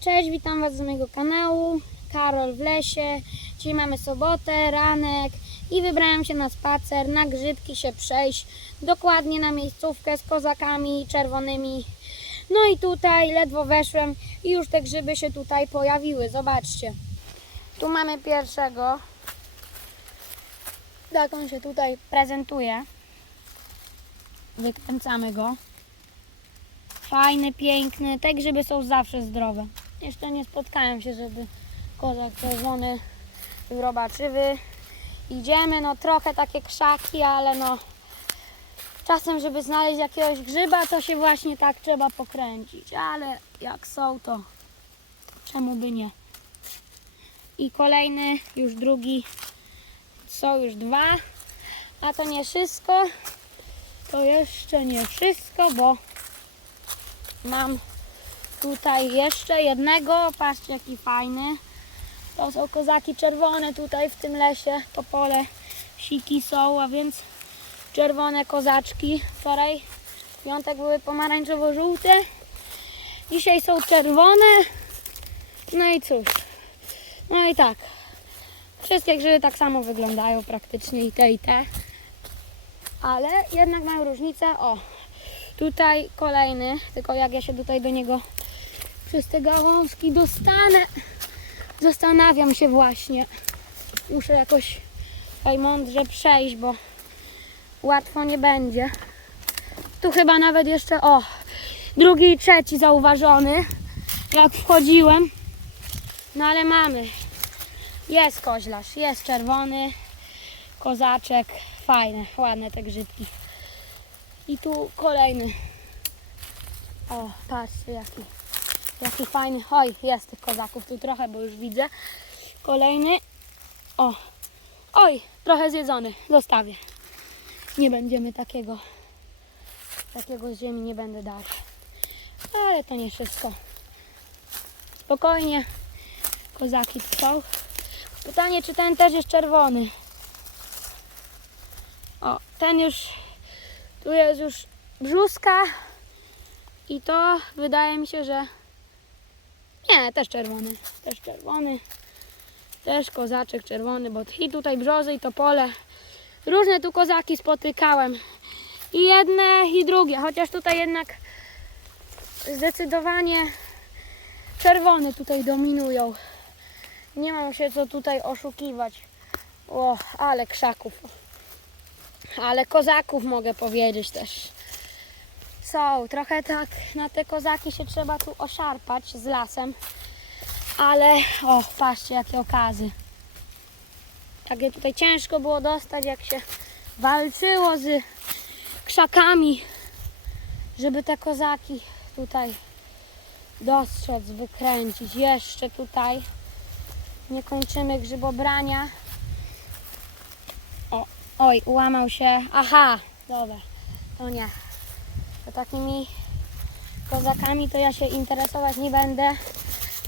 Cześć, witam Was z mojego kanału. Karol w lesie. Dzisiaj mamy sobotę, ranek i wybrałem się na spacer, na grzybki się przejść. Dokładnie na miejscówkę z kozakami czerwonymi. No i tutaj ledwo weszłem i już te grzyby się tutaj pojawiły. Zobaczcie. Tu mamy pierwszego. Tak on się tutaj prezentuje. Wykręcamy go. Fajny, piękny. Te grzyby są zawsze zdrowe. Jeszcze nie spotkałem się, żeby kozak czerwony był robaczywy. Idziemy, no trochę takie krzaki, ale no czasem, żeby znaleźć jakiegoś grzyba, to się właśnie tak trzeba pokręcić. Ale jak są, to czemu by nie? I kolejny, już drugi. Są już dwa. A to nie wszystko. To jeszcze nie wszystko, bo Mam tutaj jeszcze jednego. Patrzcie jaki fajny. To są kozaki czerwone tutaj w tym lesie. To pole siki są, a więc czerwone kozaczki. Wczoraj w piątek były pomarańczowo-żółte. Dzisiaj są czerwone. No i cóż. No i tak. Wszystkie grzyby tak samo wyglądają praktycznie i te i te. Ale jednak mają różnicę. O, Tutaj kolejny, tylko jak ja się tutaj do niego przez te gałązki dostanę, zastanawiam się właśnie. Muszę jakoś tutaj mądrze przejść, bo łatwo nie będzie. Tu chyba nawet jeszcze, o, drugi i trzeci zauważony, jak wchodziłem. No ale mamy. Jest koźlarz, jest czerwony, kozaczek, fajne, ładne te grzybki. I tu kolejny. O, patrzcie jaki, jaki fajny. Oj, jest tych kozaków tu trochę, bo już widzę. Kolejny. O, oj, trochę zjedzony. Zostawię. Nie będziemy takiego, takiego z ziemi nie będę dał. Ale to nie wszystko. Spokojnie. Kozaki trwał. Pytanie, czy ten też jest czerwony. O, ten już tu jest już brzuska i to wydaje mi się, że nie, też czerwony, też czerwony, też kozaczek czerwony, bo i tutaj brzozy i topole, różne tu kozaki spotykałem i jedne i drugie, chociaż tutaj jednak zdecydowanie czerwone tutaj dominują. Nie mam się co tutaj oszukiwać. O, ale krzaków ale kozaków mogę powiedzieć też. Są, trochę tak na te kozaki się trzeba tu oszarpać z lasem, ale o, patrzcie jakie okazy. Takie tutaj ciężko było dostać, jak się walczyło z krzakami, żeby te kozaki tutaj dostrzec, wykręcić. Jeszcze tutaj nie kończymy grzybobrania. O, oj, ułamał się. Aha, dobra, to nie. To takimi kozakami to ja się interesować nie będę.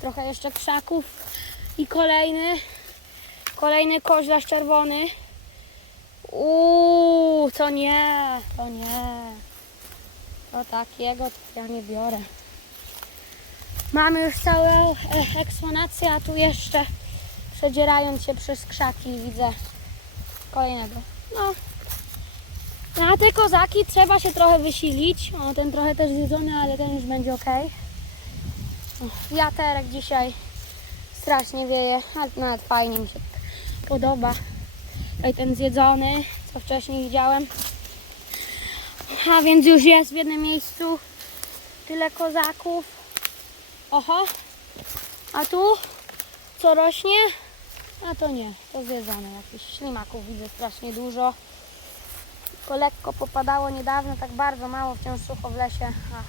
Trochę jeszcze krzaków. I kolejny, kolejny koźlarz czerwony. Uuu, to nie, to nie. To takiego to ja nie biorę. Mamy już całą e, eksponację, a tu jeszcze przedzierając się przez krzaki widzę kolejnego. No. Na te kozaki trzeba się trochę wysilić. O, ten trochę też zjedzony, ale ten już będzie ok. Wiaterek dzisiaj strasznie wieje, ale nawet fajnie mi się podoba. Tutaj ten zjedzony, co wcześniej widziałem. A więc już jest w jednym miejscu tyle kozaków. Oho. A tu co rośnie? A to nie, to zjedzone jakieś. Ślimaków widzę strasznie dużo. Tylko lekko popadało niedawno, tak bardzo mało, wciąż sucho w lesie. A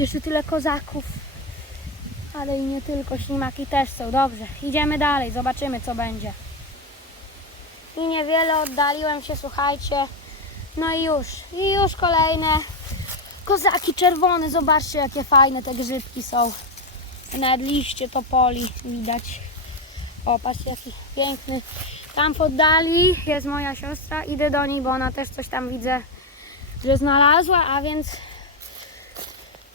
jeszcze tyle kozaków. Ale i nie tylko, ślimaki też są. Dobrze, idziemy dalej, zobaczymy co będzie. I niewiele oddaliłem się, słuchajcie. No i już, i już kolejne kozaki czerwone. Zobaczcie jakie fajne te grzybki są. Nawet liście topoli widać. O, jaki piękny. Tam w oddali jest moja siostra. Idę do niej, bo ona też coś tam widzę, że znalazła, a więc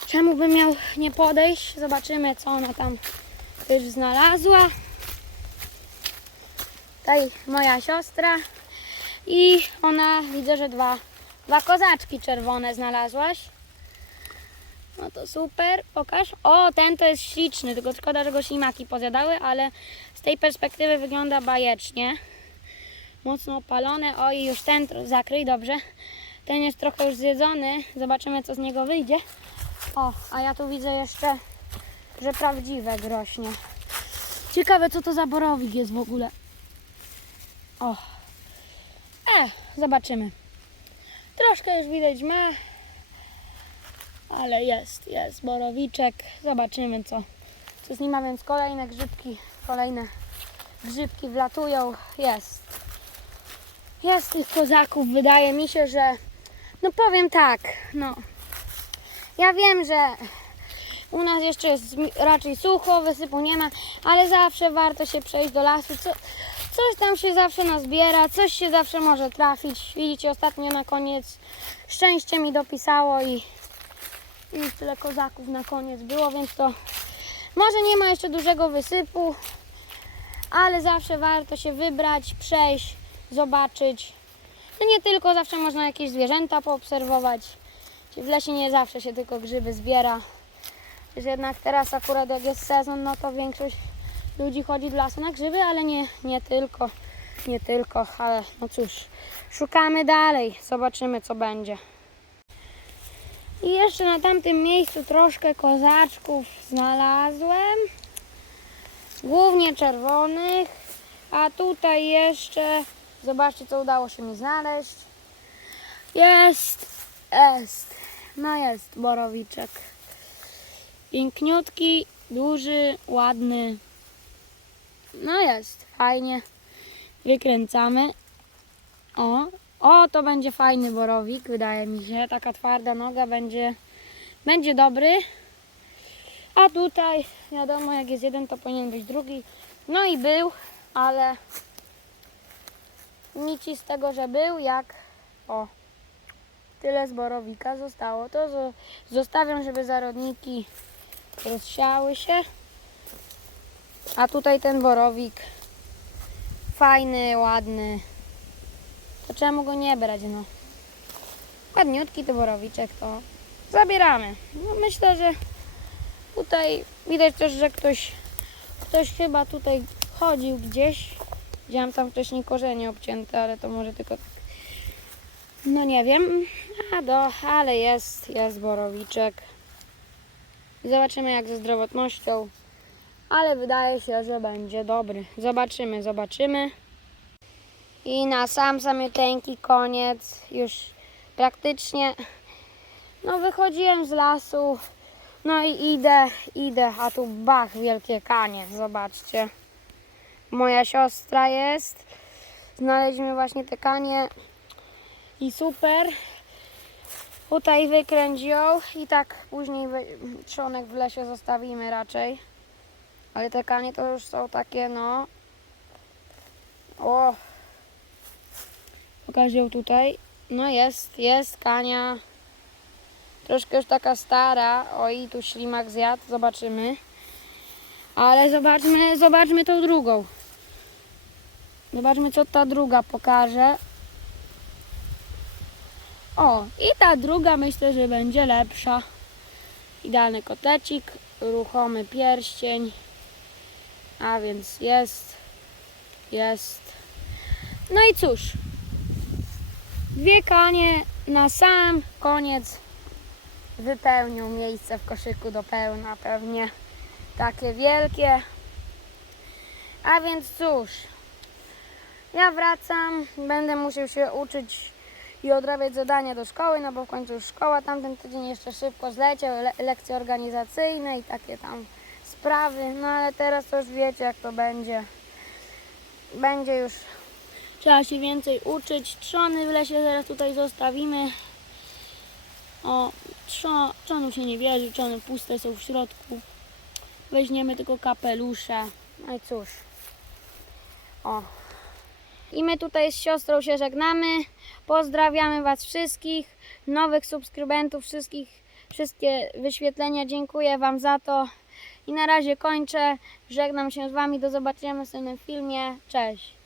czemu bym miał nie podejść? Zobaczymy, co ona tam już znalazła. Tutaj moja siostra i ona, widzę, że dwa, dwa kozaczki czerwone znalazłaś. No to super, pokaż. O, ten to jest śliczny, tylko szkoda, że go ślimaki pozjadały, ale z tej perspektywy wygląda bajecznie. Mocno opalone. Oj, już ten zakryj, dobrze. Ten jest trochę już zjedzony. Zobaczymy, co z niego wyjdzie. O, a ja tu widzę jeszcze, że prawdziwe grośnie. Ciekawe, co to za borowik jest w ogóle. O. E, zobaczymy. Troszkę już widać ma, ale jest, jest borowiczek. Zobaczymy, co, co z nim ma, więc kolejne grzybki, kolejne grzybki wlatują. Jest. Jest tych kozaków. Wydaje mi się, że no powiem tak, no. Ja wiem, że u nas jeszcze jest raczej sucho, wysypu nie ma, ale zawsze warto się przejść do lasu. Co, coś tam się zawsze nazbiera, coś się zawsze może trafić. Widzicie, ostatnio na koniec szczęście mi dopisało i, i tyle kozaków na koniec było, więc to może nie ma jeszcze dużego wysypu, ale zawsze warto się wybrać, przejść, zobaczyć. No nie tylko, zawsze można jakieś zwierzęta poobserwować. W lesie nie zawsze się tylko grzyby zbiera. Że jednak teraz akurat jak jest sezon, no to większość ludzi chodzi do lasu na grzyby, ale nie, nie tylko, nie tylko, ale no cóż, szukamy dalej, zobaczymy co będzie. I jeszcze na tamtym miejscu troszkę kozaczków znalazłem, głównie czerwonych, a tutaj jeszcze, zobaczcie co udało się mi znaleźć. Jest, jest, no jest borowiczek. Piękniutki, duży, ładny. No jest, fajnie. Wykręcamy. O, o, to będzie fajny borowik, wydaje mi się. Taka twarda noga będzie, będzie dobry. A tutaj, wiadomo, jak jest jeden, to powinien być drugi. No i był, ale nic z tego, że był, jak o, tyle z borowika zostało. To zo- zostawiam, żeby zarodniki rozsiały się. A tutaj ten borowik fajny, ładny. To czemu go nie brać, no? Ładniutki to borowiczek, to zabieramy. No myślę, że tutaj widać też, że ktoś, ktoś chyba tutaj chodził gdzieś. Widziałam tam wcześniej korzenie obcięte, ale to może tylko tak. No nie wiem. A do, ale jest, jest borowiczek. Zobaczymy jak ze zdrowotnością. Ale wydaje się, że będzie dobry. Zobaczymy, zobaczymy. I na sam samiuteńki koniec. Już praktycznie no wychodziłem z lasu. No i idę, idę, a tu bach, wielkie kanie, zobaczcie. Moja siostra jest. Znaleźliśmy właśnie te kanie i super. Tutaj wykręć ją i tak później trzonek w lesie zostawimy raczej. Ale te kanie to już są takie no. O! Pokaż ją tutaj. No jest, jest kania. Troszkę już taka stara. Oj, tu ślimak zjadł, zobaczymy. Ale zobaczmy, zobaczmy tą drugą. Zobaczmy co ta druga pokaże. O, i ta druga myślę, że będzie lepsza. Idealny kotecik, ruchomy pierścień. A więc jest, jest. No i cóż, dwie konie na sam koniec wypełnią miejsce w koszyku do pełna pewnie. Takie wielkie. A więc cóż, ja wracam, będę musiał się uczyć i odrabiać zadania do szkoły, no bo w końcu już szkoła tamten tydzień jeszcze szybko zleciał, le lekcje organizacyjne i takie tam sprawy, no ale teraz to już wiecie jak to będzie. Będzie już trzeba się więcej uczyć. Trzony w lesie zaraz tutaj zostawimy. O, trzo, trzonu się nie bierze, trzony puste są w środku. Weźmiemy tylko kapelusze. No i cóż. O. I my tutaj z siostrą się żegnamy. Pozdrawiamy Was wszystkich, nowych subskrybentów, wszystkich wszystkie wyświetlenia. Dziękuję Wam za to. I na razie kończę. Żegnam się z Wami. Do zobaczenia w następnym filmie. Cześć.